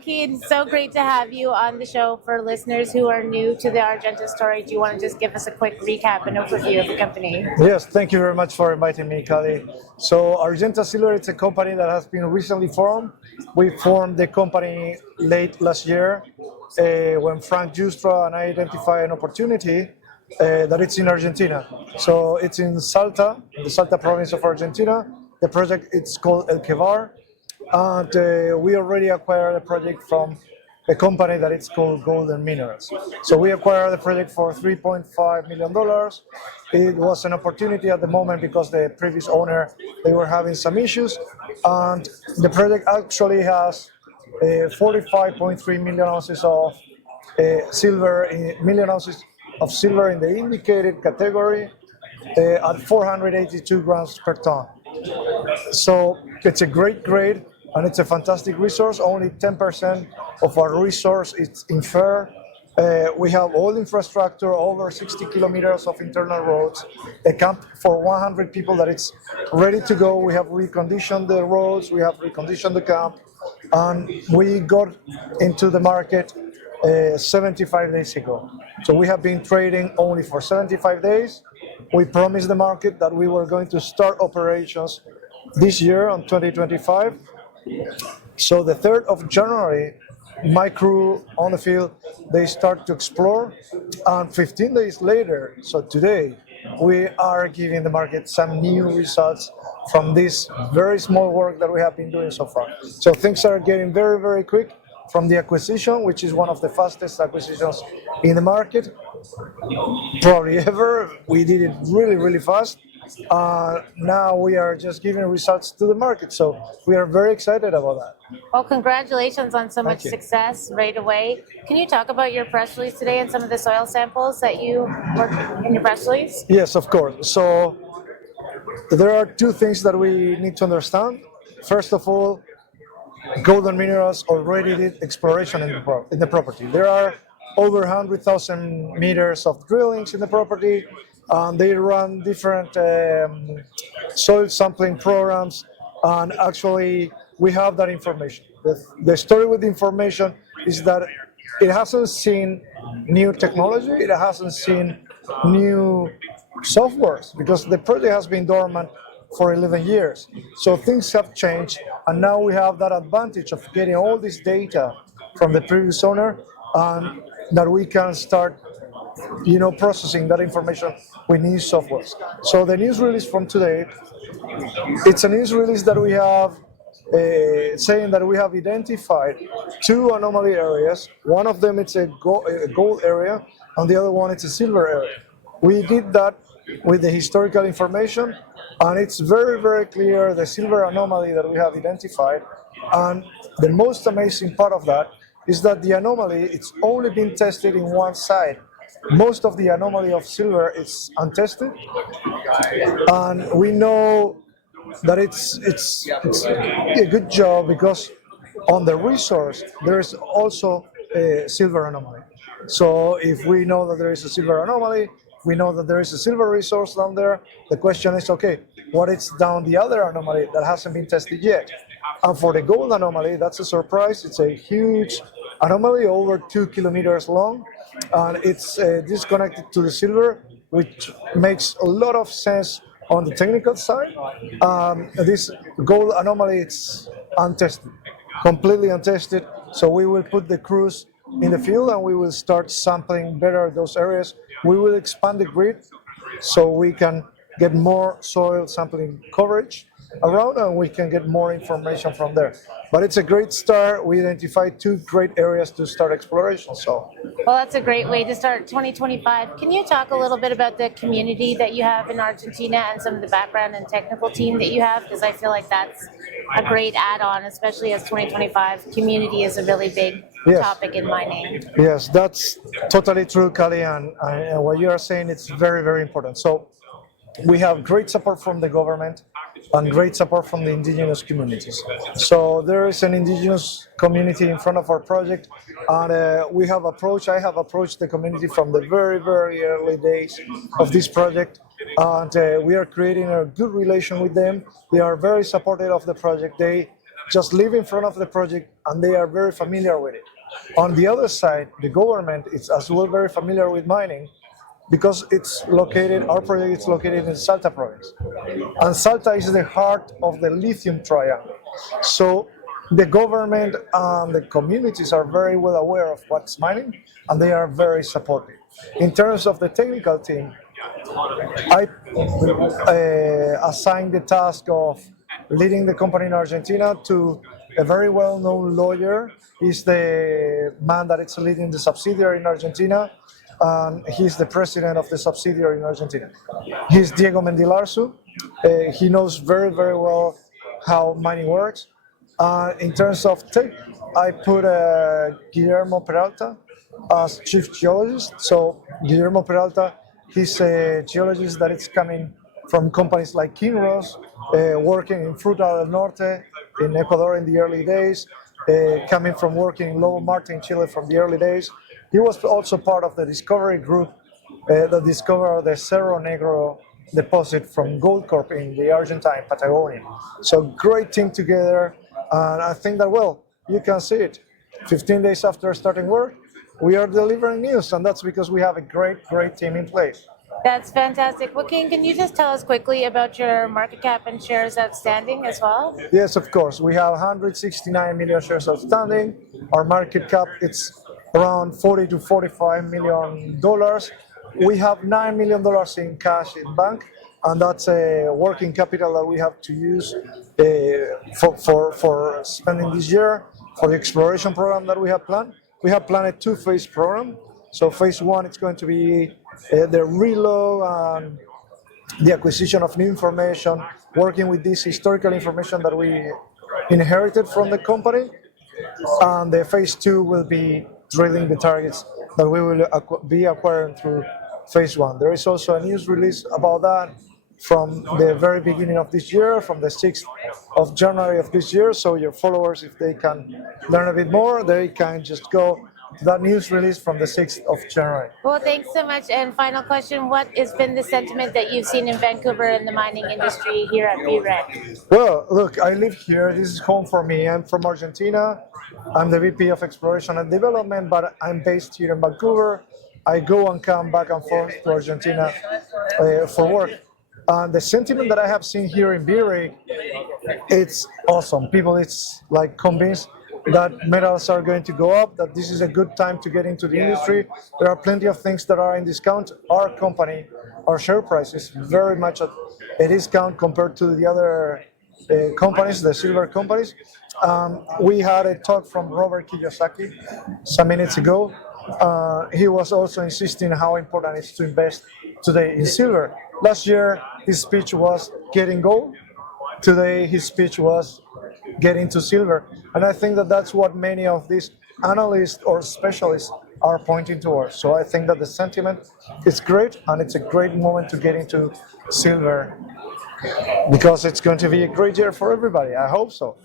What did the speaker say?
Joaquin, so great to have you on the show. For listeners who are new to the Argenta story, do you want to just give us a quick recap and overview of the company? Yes, thank you very much for inviting me, Kali. So Argenta Silver, it's a company that has been recently formed. We formed the company late last year when Frank Justra and I identified an opportunity that it's in Argentina. So it's in Salta, the Salta province of Argentina. The project it's called El Quevar, and we already acquired a project from a company that it's called Golden Minerals. So we acquired the project for $3.5 million. It was an opportunity at the moment because the previous owner, they were having some issues, and the project actually has 45.3 million ounces of million ounces of silver in the indicated category at 482 grams per ton. So it's a great grade and it's a fantastic resource. Only 10% of our resource is inferred. We have all infrastructure, over 60 kilometers of internal roads, a camp for 100 people that it's ready to go. We have reconditioned the roads, we have reconditioned the camp, and we got into the market 75 days ago. So we have been trading only for 75 days. We promised the market that we were going to start operations this year on 2025. So the 3rd of January, my crew on the field, they start to explore, and 15 days later, so today, we are giving the market some new results from this very small work that we have been doing so far. So things are getting very, very quick from the acquisition, which is one of the fastest acquisitions in the market, probably ever. We did it really, really fast. Now we are just giving results to the market, so we are very excited about that. Well, congratulations on so much you. success right away. Can you talk about your press release today and some of the soil samples that you worked in your press release? Yes, of course. So there are two things that we need to understand. First of all, Golden Minerals already did exploration in the property. There are over 100,000 meters of drillings in the property. They run different soil sampling programs, and actually we have that information. The story with the information is that it hasn't seen new technology, it hasn't seen new softwares, because the project has been dormant for 11 years. So things have changed, and now we have that advantage of getting all this data from the previous owner, and that we can start processing that information with new softwares. So the news release from today, it's a news release that we have saying that we have identified 2 anomaly areas. One of them it's a gold area, and the other one it's a silver area. We did that with the historical information, and it's very, very clear the silver anomaly that we have identified. And the most amazing part of that is that the anomaly, it's only been tested in one side. Most of the anomaly of silver is untested, and we know that it's a good job because on the resource there is also a silver anomaly. So if we know that there is a silver anomaly, we know that there is a silver resource down there. The question is, okay, what is down the other anomaly that hasn't been tested yet? And for the gold anomaly, that's a surprise. It's a huge anomaly, over 2 kilometers long, and it's disconnected to the silver, which makes a lot of sense on the technical side. This gold anomaly, it's untested, completely untested. So we will put the crews in the field and we will start sampling better those areas. We will expand the grid so we can get more soil sampling coverage around, and we can get more information from there. But it's a great start. We identified 2 great areas to start exploration. Well, that's a great way to start 2025. Can you talk a little bit about the community that you have in Argentina and some of the background and technical team that you have? Because I feel like that's a great add-on, especially as 2025. Community is a really big topic in mining. Yes, that's totally true, Kali, and what you are saying, it's very, very important. So we have great support from the government and great support from the indigenous communities. So there is an indigenous community in front of our project, and I have approached the community from the very, very early days of this project, and we are creating a good relation with them. They are very supportive of the project. They just live in front of the project and they are very familiar with it. On the other side, the government is as well very familiar with mining because our project is located in Salta province. And Salta is the heart of the lithium triangle. So the government and the communities are very well aware of what's mining, and they are very supportive. In terms of the technical team, I assigned the task of leading the company in Argentina to a very well-known lawyer. He's the man that is leading the subsidiary in Argentina, and he's the president of the subsidiary in Argentina. He's Diego Mendilarzu. He knows very, very well how mining works. In terms of tech, I put Guillermo Peralta as chief geologist. So Guillermo Peralta, he's a geologist that is coming from companies like Kinross, working in Fruta del Norte in Ecuador in the early days, coming from working in Lobo Marte in Chile from the early days. He was also part of the discovery group that discovered the Cerro Negro deposit from Goldcorp in the Argentine Patagonia. So great team together, and I think that, well, you can see it. 15 days after starting work, we are delivering news, and that's because we have a great, great team in place. That's fantastic. Joaquin, can you just tell us quickly about your market cap and shares outstanding as well? Yes, of course. We have 169 million shares outstanding. Our market cap is around $40 to $45 million. We have $9 million in cash in bank, and that's a working capital that we have to use for spending this year for the exploration program that we have planned. We have planned a two-phase program. So phase one, it's going to be the reload and the acquisition of new information, working with this historical information that we inherited from the company. And the phase two will be drilling the targets that we will be acquiring through phase one. There is also a news release about that from the very beginning of this year, from the 6th of January of this year. So your followers, if they can learn a bit more, they can just go to that news release from the 6th of January. Well, thanks so much. And final question, what has been the sentiment that you've seen in Vancouver in the mining industry here at VREC? Well, look, I live here. This is home for me. I'm from Argentina. I'm the VP of Exploration and Development, but I'm based here in Vancouver. I go and come back and forth to Argentina for work. And the sentiment that I have seen here in VREC, it's awesome. People, it's like convinced that metals are going to go up, that this is a good time to get into the industry. There are plenty of things that are in discount. Our company, our share price is very much at a discount compared to the other companies, the silver companies. We had a talk from Robert Kiyosaki some minutes ago. He was also insisting how important it is to invest today in silver. Last year, his speech was getting gold. Today, his speech was getting to silver. And I think that that's what many of these analysts or specialists are pointing towards. So I think that the sentiment is great, and it's a great moment to get into silver because it's going to be a great year for everybody. I hope so.